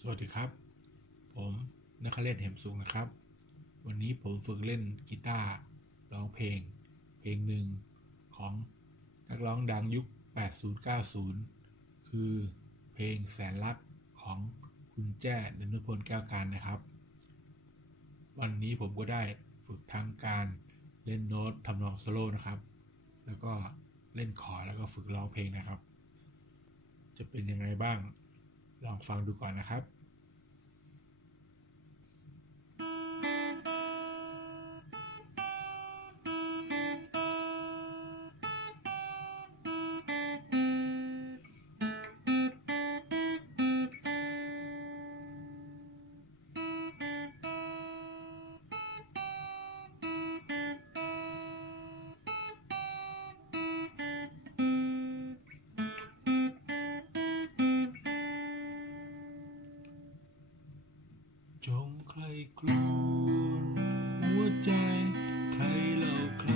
สวัสดีครับ ผมนักเล่นเหมสูงนะครับ วันนี้ผมฝึกเล่นกีตาร์ร้องเพลง เพลงหนึ่งของนักร้องดังยุค 80-90 คือเพลงแสนรักของคุณแจ้ดนุพลแก้วการนะครับ วันนี้ผมก็ได้ฝึกทั้งการเล่นโน้ตทำนองโซโล่นะครับ แล้วก็เล่นคอร์ดแล้วก็ฝึกร้องเพลงนะครับ จะเป็นยังไงบ้าง ลองฟังดูก่อนนะครับ ครครวญหัวใจใครเล่าใคร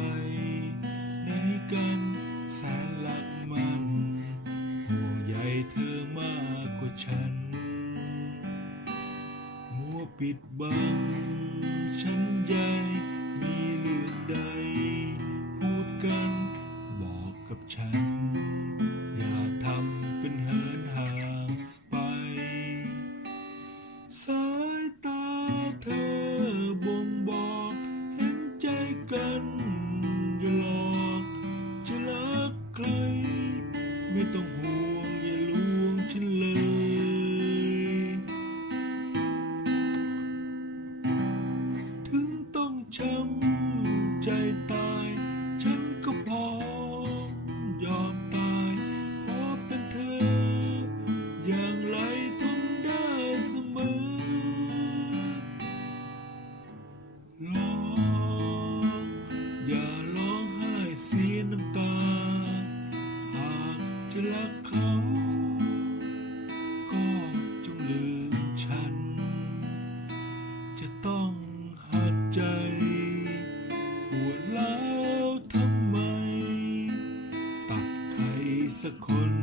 ในกันแสนหลักมันห่วงใยเธอมากกว่าฉัน มัวปิดบัง ลองอย่าร้องไห้เสียน้ำตา หากจะรักเขา ก็จงลืมฉัน จะต้องหักใจปวดแล้วทำไม ตัดใครสักคน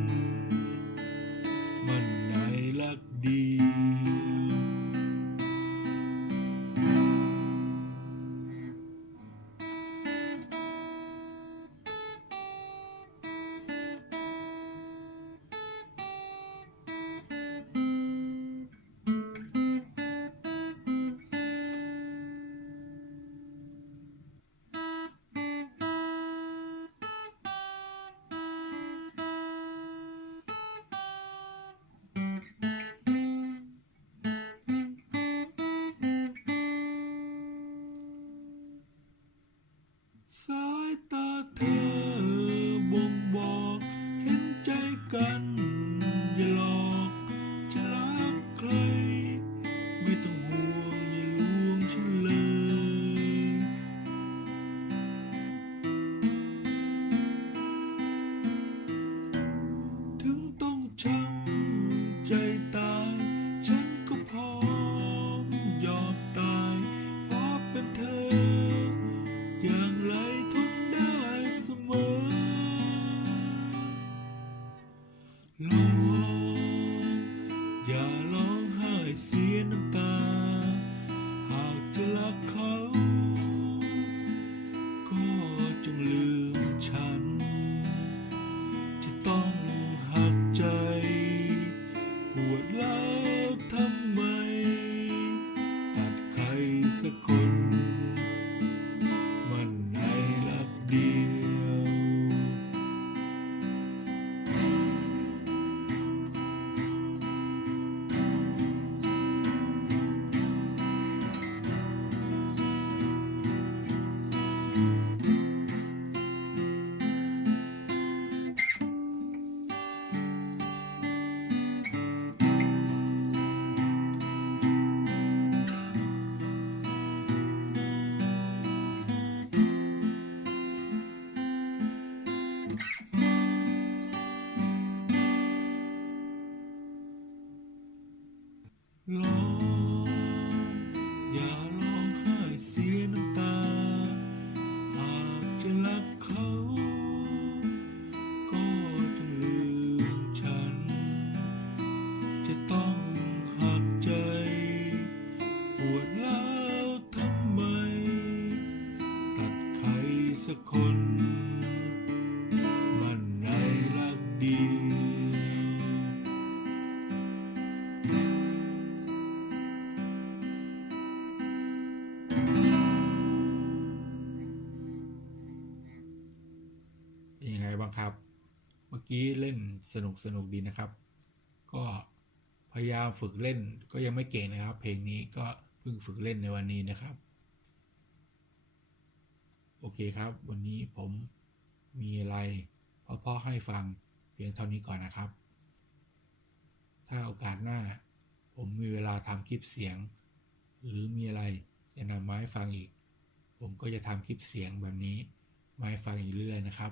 เธอบ่งบอกเห็นใจกัน รัางครับ เมื่อกี้เล่นสนุกสนุกดีนะครับ ก็พยายามฝึกเล่นก็ยังไม่เก่งนะครับ เพลงนี้ก็เพิ่งฝึกเล่นในวันนี้นะครับ โอเคครับ วันนี้ผมมีอะไรเพราะๆให้ฟังเพียงเท่านี้ก่อนนะครับ ถ้าโอกาสหน้า ผมมีเวลาทำคลิปเสียง หรือมีอะไรจะนำมาให้ฟังอีก ผมก็จะทำคลิปเสียงแบบนี้มาให้ฟังอีกเรื่อยนะครับ